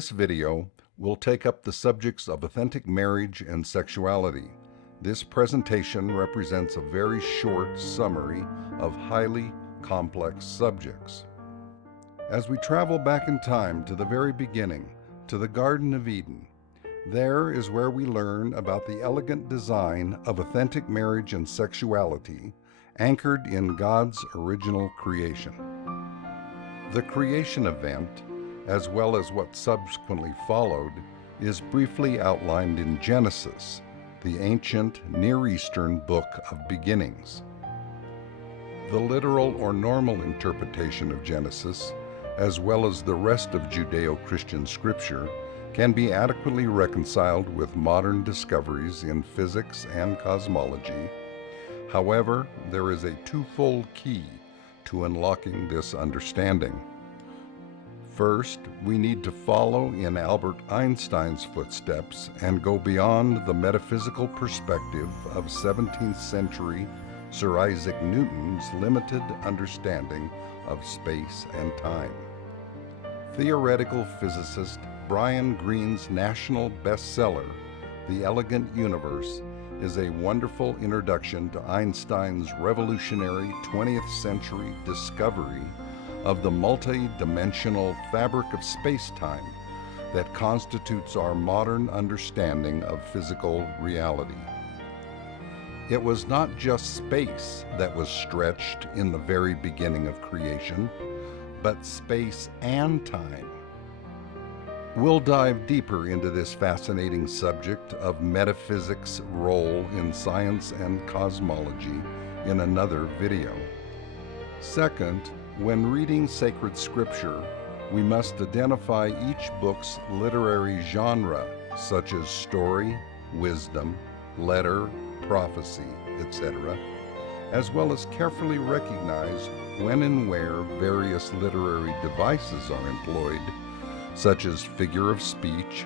this video, we'll take up the subjects of authentic marriage and sexuality. This presentation represents a very short summary of highly complex subjects. As we travel back in time to the very beginning, to the Garden of Eden, there is where we learn about the elegant design of authentic marriage and sexuality anchored in God's original creation. The creation event, as well as what subsequently followed, is briefly outlined in Genesis, the ancient Near Eastern book of beginnings. The literal or normal interpretation of Genesis, as well as the rest of Judeo-Christian scripture, can be adequately reconciled with modern discoveries in physics and cosmology. However, there is a twofold key to unlocking this understanding. First, we need to follow in Albert Einstein's footsteps and go beyond the metaphysical perspective of 17th century Sir Isaac Newton's limited understanding of space and time. Theoretical physicist Brian Greene's national bestseller, The Elegant Universe, is a wonderful introduction to Einstein's revolutionary 20th century discovery of the multi-dimensional fabric of space-time that constitutes our modern understanding of physical reality. It was not just space that was stretched in the very beginning of creation, but space and time. We'll dive deeper into this fascinating subject of metaphysics' role in science and cosmology in another video. Second, when reading sacred scripture, we must identify each book's literary genre, such as story, wisdom, letter, prophecy, etc., as well as carefully recognize when and where various literary devices are employed, such as figure of speech,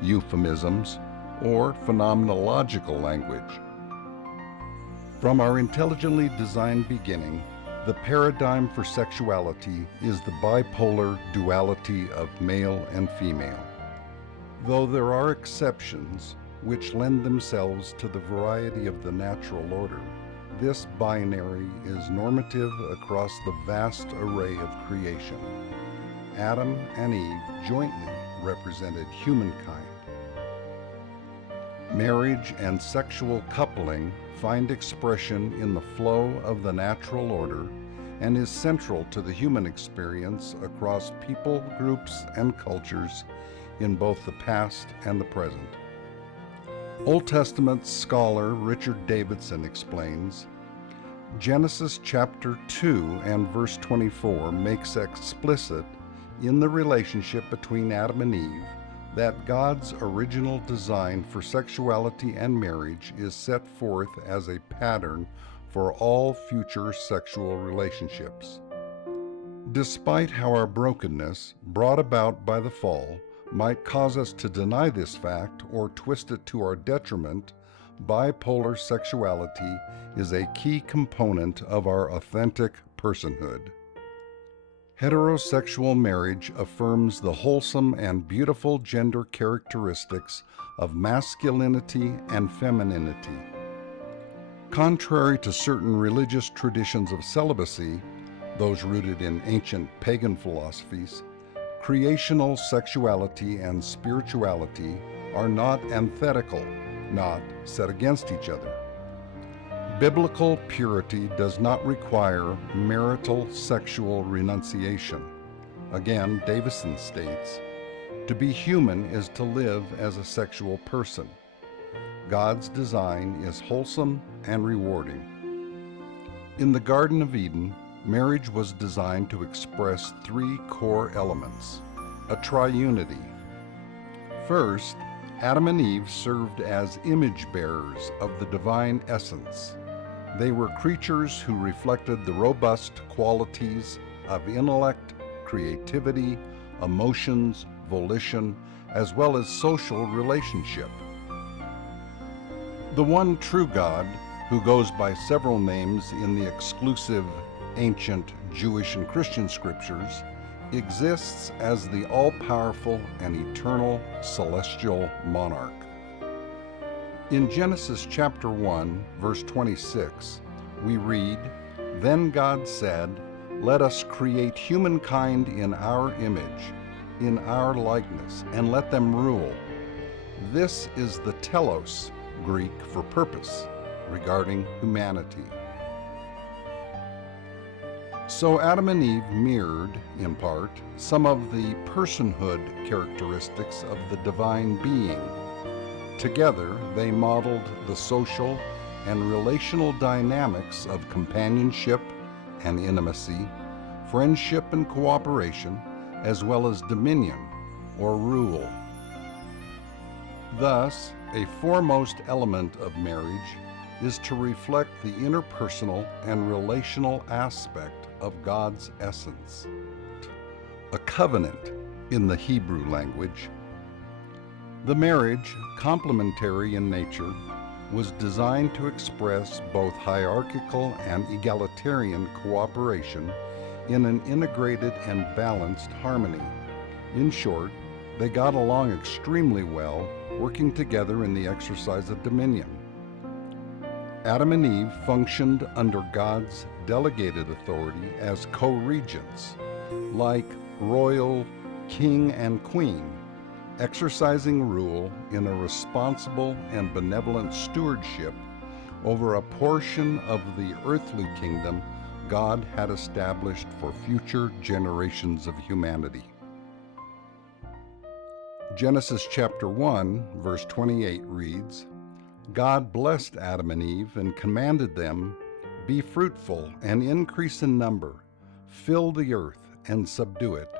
euphemisms, or phenomenological language. From our intelligently designed beginning, the paradigm for sexuality is the bipolar duality of male and female. Though there are exceptions which lend themselves to the variety of the natural order, this binary is normative across the vast array of creation. Adam and Eve jointly represented humankind. Marriage and sexual coupling find expression in the flow of the natural order and is central to the human experience across people, groups, and cultures in both the past and the present. Old Testament scholar Richard Davidson explains, Genesis chapter 2 and verse 24 makes explicit in the relationship between Adam and Eve that God's original design for sexuality and marriage is set forth as a pattern for all future sexual relationships. Despite how our brokenness, brought about by the fall, might cause us to deny this fact or twist it to our detriment, bipolar sexuality is a key component of our authentic personhood. Heterosexual marriage affirms the wholesome and beautiful gender characteristics of masculinity and femininity. Contrary to certain religious traditions of celibacy, those rooted in ancient pagan philosophies, creational sexuality and spirituality are not antithetical, not set against each other. Biblical purity does not require marital sexual renunciation. Again, Davison states, to be human is to live as a sexual person. God's design is wholesome and rewarding. In the Garden of Eden, marriage was designed to express three core elements, a triunity. First, Adam and Eve served as image bearers of the divine essence. They were creatures who reflected the robust qualities of intellect, creativity, emotions, volition, as well as social relationship. The one true God, who goes by several names in the exclusive ancient Jewish and Christian scriptures, exists as the all-powerful and eternal celestial monarch. In Genesis chapter 1, verse 26, we read, "Then God said, let us create humankind in our image, in our likeness, and let them rule." This is the telos, Greek for purpose, regarding humanity. So Adam and Eve mirrored, in part, some of the personhood characteristics of the divine being. Together, they modeled the social and relational dynamics of companionship and intimacy, friendship and cooperation, as well as dominion or rule. Thus, a foremost element of marriage is to reflect the interpersonal and relational aspect of God's essence. A covenant in the Hebrew language. The marriage, complementary in nature, was designed to express both hierarchical and egalitarian cooperation in an integrated and balanced harmony. In short, they got along extremely well, working together in the exercise of dominion. Adam and Eve functioned under God's delegated authority as co-regents, like royal king and queen, exercising rule in a responsible and benevolent stewardship over a portion of the earthly kingdom God had established for future generations of humanity. Genesis chapter 1, verse 28 reads, "God blessed Adam and Eve and commanded them, 'Be fruitful and increase in number, fill the earth and subdue it.'"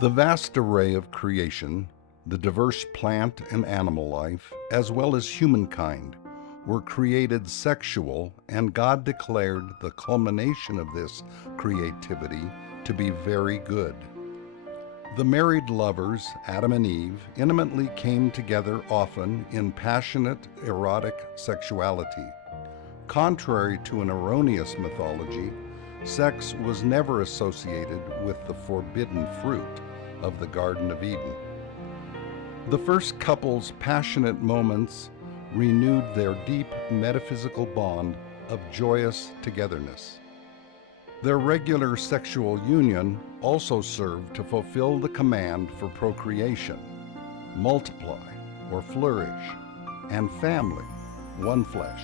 The vast array of creation, the diverse plant and animal life, as well as humankind, were created sexual, and God declared the culmination of this creativity to be very good. The married lovers, Adam and Eve, intimately came together often in passionate, erotic sexuality. Contrary to an erroneous mythology, sex was never associated with the forbidden fruit of the Garden of Eden. The first couple's passionate moments renewed their deep metaphysical bond of joyous togetherness. Their regular sexual union also served to fulfill the command for procreation, multiply or flourish, and family, one flesh.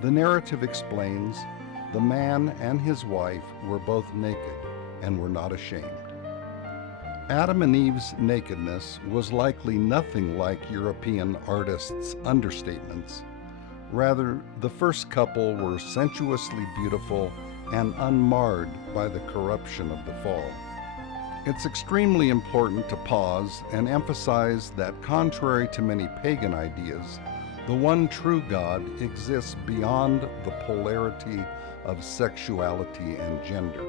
The narrative explains the man and his wife were both naked and were not ashamed. Adam and Eve's nakedness was likely nothing like European artists' understatements. Rather, the first couple were sensuously beautiful and unmarred by the corruption of the fall. It's extremely important to pause and emphasize that contrary to many pagan ideas, the one true God exists beyond the polarity of sexuality and gender.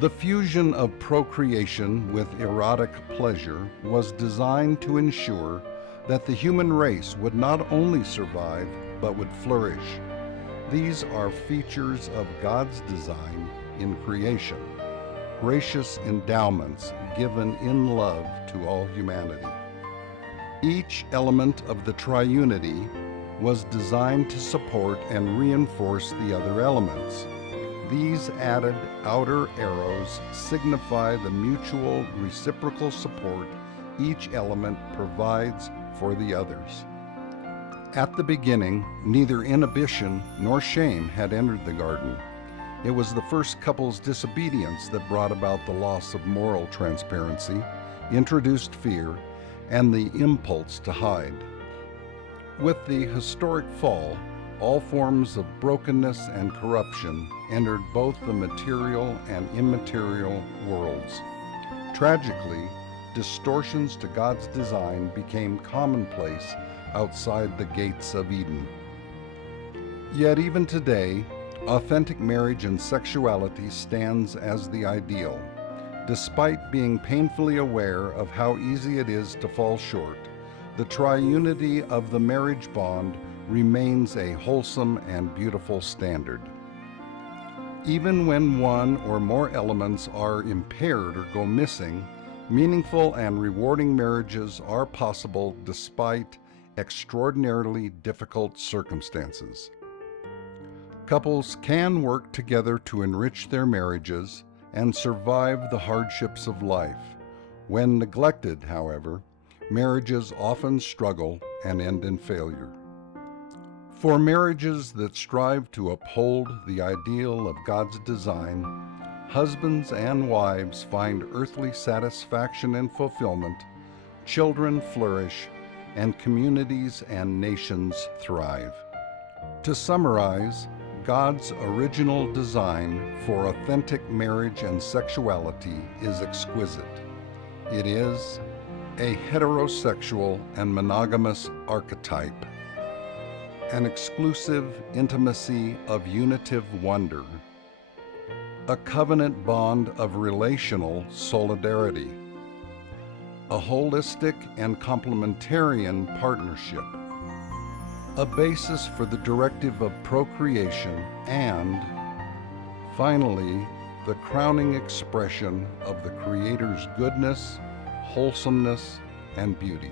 The fusion of procreation with erotic pleasure was designed to ensure that the human race would not only survive, but would flourish. These are features of God's design in creation, gracious endowments given in love to all humanity. Each element of the triunity was designed to support and reinforce the other elements. These added outer arrows signify the mutual reciprocal support each element provides for the others. At the beginning, neither inhibition nor shame had entered the garden. It was the first couple's disobedience that brought about the loss of moral transparency, introduced fear, and the impulse to hide. With the historic fall, all forms of brokenness and corruption entered both the material and immaterial worlds. Tragically, distortions to God's design became commonplace outside the gates of Eden. Yet even today, authentic marriage and sexuality stands as the ideal. Despite being painfully aware of how easy it is to fall short, the triunity of the marriage bond remains a wholesome and beautiful standard. Even when one or more elements are impaired or go missing, meaningful and rewarding marriages are possible despite extraordinarily difficult circumstances. Couples can work together to enrich their marriages and survive the hardships of life. When neglected, however, marriages often struggle and end in failure. For marriages that strive to uphold the ideal of God's design, husbands and wives find earthly satisfaction and fulfillment, children flourish, and communities and nations thrive. To summarize, God's original design for authentic marriage and sexuality is exquisite. It is a heterosexual and monogamous archetype, an exclusive intimacy of unitive wonder, a covenant bond of relational solidarity, a holistic and complementarian partnership, a basis for the directive of procreation, and, finally, the crowning expression of the Creator's goodness, wholesomeness, and beauty.